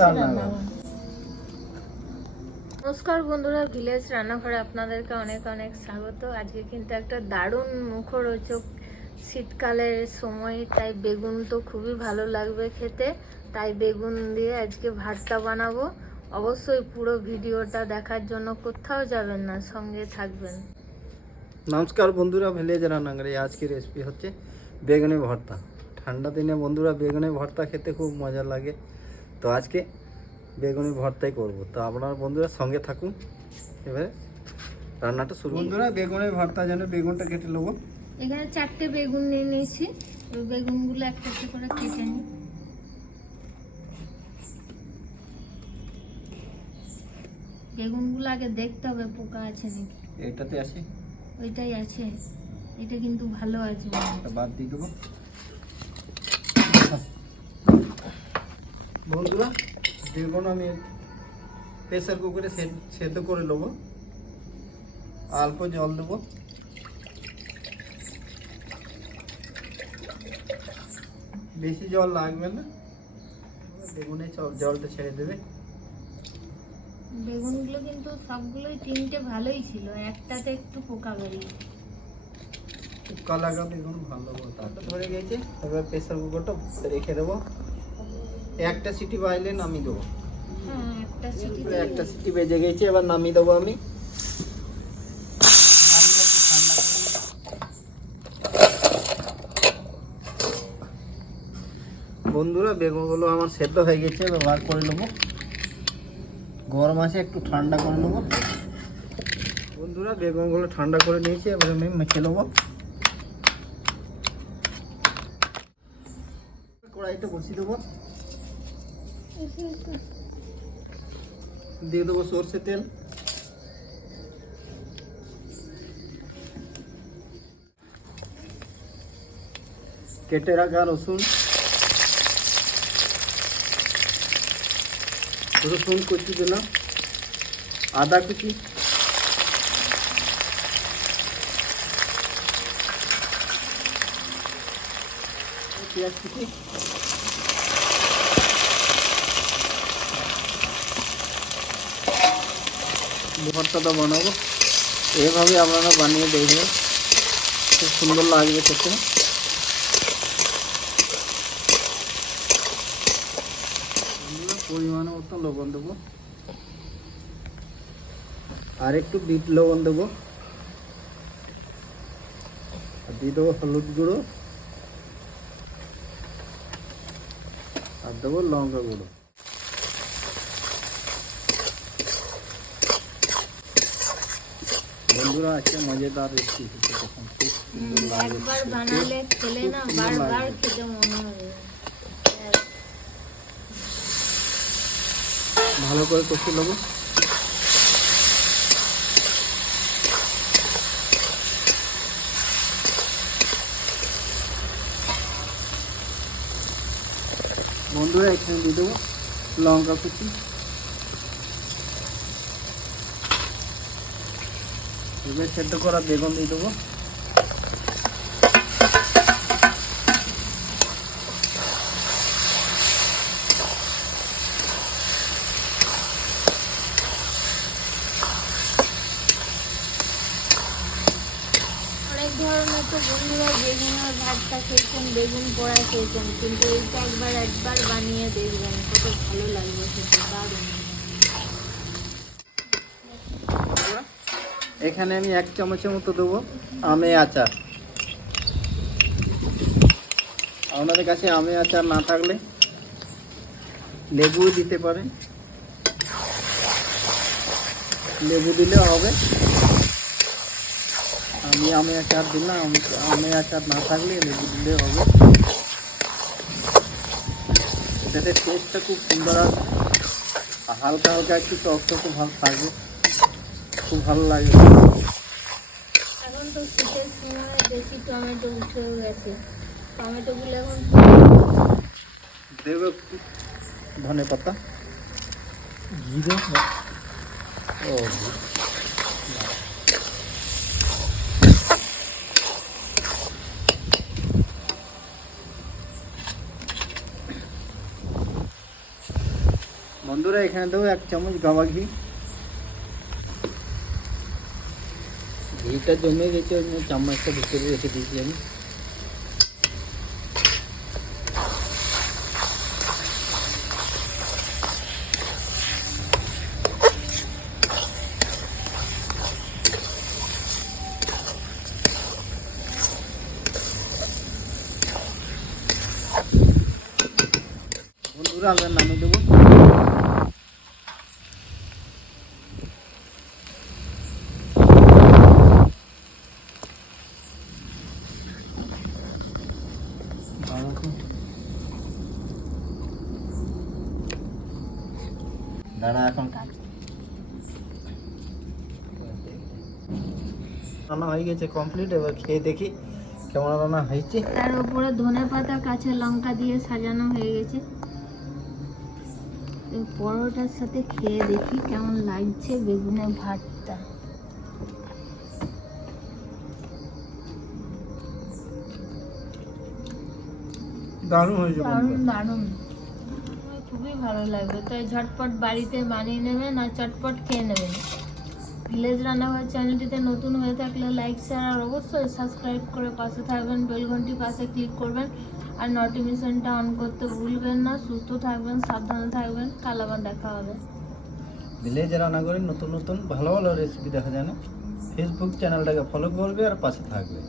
রান্নাঘর। নমস্কার বন্ধুরা, ভিলেজ রান্নাঘরে আপনাদেরকে অনেক অনেক স্বাগত। আজকে কিন্তু একটা দারুণ মুখরোচক শীতকালের সময়, তাই বেগুন তো খুবই ভালো লাগবে খেতে, তাই বেগুন দিয়ে আজকে ভাতটা বানাবো। অবশ্যই পুরো ভিডিওটা দেখার জন্য কোথাও যাবেন না, সঙ্গে থাকবেন। নমস্কার বন্ধুরা, ভিলেজ রান্নাঘরে আজকের রেসিপি হচ্ছে বেগুনি ভর্তা। ঠান্ডা দিনে বন্ধুরা বেগুনি ভর্তা খেতে খুব মজা লাগে, তো আজকে বেগুনি ভর্তাই করব। তো আপনারা বন্ধুরা সঙ্গে থাকুন, এবারে রান্নাটা শুরু। বন্ধুরা বেগুনি ভর্তার জন্য বেগুনটা কেটে নেবো। এখানে 4টে বেগুন নিয়ে নিয়েছি, ওই বেগুনগুলো একটা একটা করে কেটে নিই। বেগুনগুলো আগে দেখতে হবে পোকা আছে নাকি। এটাতে আছে, ওইটাই আছে, এটা কিন্তু ভালো আছে। বাদ দিয়ে দেবো। বন্ধুরা বেগুন আমি প্রেসার কুকারে সেদ্ধ করে নেবো, অল্প জল দেবো। বেশি জল লাগবে না, বেগুনে জলটা ছেড়ে দেবে। বেগুনগুলো কিন্তু সবগুলোই 3টে ভালোই ছিল, একটাতে একটু পোকা বেরিয়ে। পোকা লাগা বেগুন ভালো তারটা ধরে গেছে। এবার প্রেসার কুকারটা রেখে দেবো, একটা সিটি বাইলে নামিয়ে দেবো। হ্যাঁ, একটা সিটি বেজে গেছে, এবার নামিয়ে দেবো আমি। বন্ধুরা বেগুনগুলো আমার সেদ্ধ হয়ে গেছে, এবার বার করে নেবো। গরম আছে, একটু ঠান্ডা করে নেবো। বন্ধুরা বেগুনগুলো ঠান্ডা করে নিয়েছি, এবার আমি মেখে নেবো। কড়াইটা বসিয়ে দেবো, দিয়ে দেবো সর্ষে তেল, কেটে রাখা রসুন, রসুন কুচি দিলাম, আদা কুচি, পেঁয়াজ কুচি, ভর্তাটা বানাবো। এভাবে আপনারা বানিয়ে দেখবেন, খুব সুন্দর লাগবে খেতে। পরিমাণ মতো লবণ দেবো, আর একটু বিট লবণ দেবো, আর দিয়ে দেবো হলুদ গুঁড়ো, আর দেবো লঙ্কা গুঁড়ো। বন্ধুরা আজকে মজাদার রেসিপি, খুব সুন্দর লাগে। একবার বানালে খেলে না বারবার খেতে মনে হবে। ভালো করে কষে নেবো। বন্ধুরা এখানে দিয়ে দেবো লঙ্কা কুচি, এবার সেদ্ধ করা বেগুন দিয়ে দেবো। অনেক ধরনের তো বন্ধুরা বেগুনের ভাতটা খেয়েছেন, বেগুন পোড়া খেয়েছেন, কিন্তু এইটা একবার বানিয়ে দেখবেন, কত ভালো লাগবে খেতে, দারুণ। এখানে আমি 1 চামচের মতো দেবো আমে আচার। আপনাদের কাছে আমে আচার না থাকলে লেবু দিতে পারেন, লেবু দিলেও হবে। আমি আমে আচার দিলাম, আমে আচার না থাকলে লেবু দিলেও হবে। এটাতে টেস্টটা খুব সুন্দর আছে, হালকা হালকা একটু টক টক ভাব থাকবে, খুব ভালো লাগে। এখন তো শীতের সময় বেশি টমেটো উঠেও গেছে, টমেটোগুলো এখন দেবো একটু ধনে পাতা, জিরে, ও বন্ধুরা এখানে দেবো 1 চামচ গাওয়া ঘি। ঘিটা জমে গেছে, ওই জন্য চামচটা ভিতরে রেখে দিয়েছি আমি। বন্ধুরা আমরা নামিয়ে দেবো। দাঁড়া এখন রান্না হয়ে গেছে কমপ্লিট। এবার খেয়ে দেখি কেমন রান্না হয়েছে। তার উপরে ধনেপাতা কাঁচা লঙ্কা দিয়ে সাজানো হয়ে গেছে। এই পরোটার সাথে খেয়ে দেখি কেমন লাগছে বেগুনের ভাতটা। দারুণ হয়েছে। দারুণ দারুণ, আমার খুবই ভালো লাগবে। তাই ঝটপট বাড়িতে বানিয়ে নেবেন আর চটপট খেয়ে নেবেন। ভিলেজ রান্নাঘর চ্যানেলটিতে নতুন হয়ে থাকলে লাইক শেয়ার আর অবশ্যই সাবস্ক্রাইব করে পাশে থাকবেন, বেল ঘন্টি পাশে ক্লিক করবেন আর নোটিফিকেশনটা অন করতে ভুলবেন না। সুস্থ থাকবেন, সাবধানে থাকবেন। কাল আবার দেখা হবে। ভিলেজ রান্নাঘরে নতুন নতুন ভালো ভালো রেসিপি দেখা যায় না, ফেসবুক চ্যানেলটাকে ফলো করবে আর পাশে থাকবে।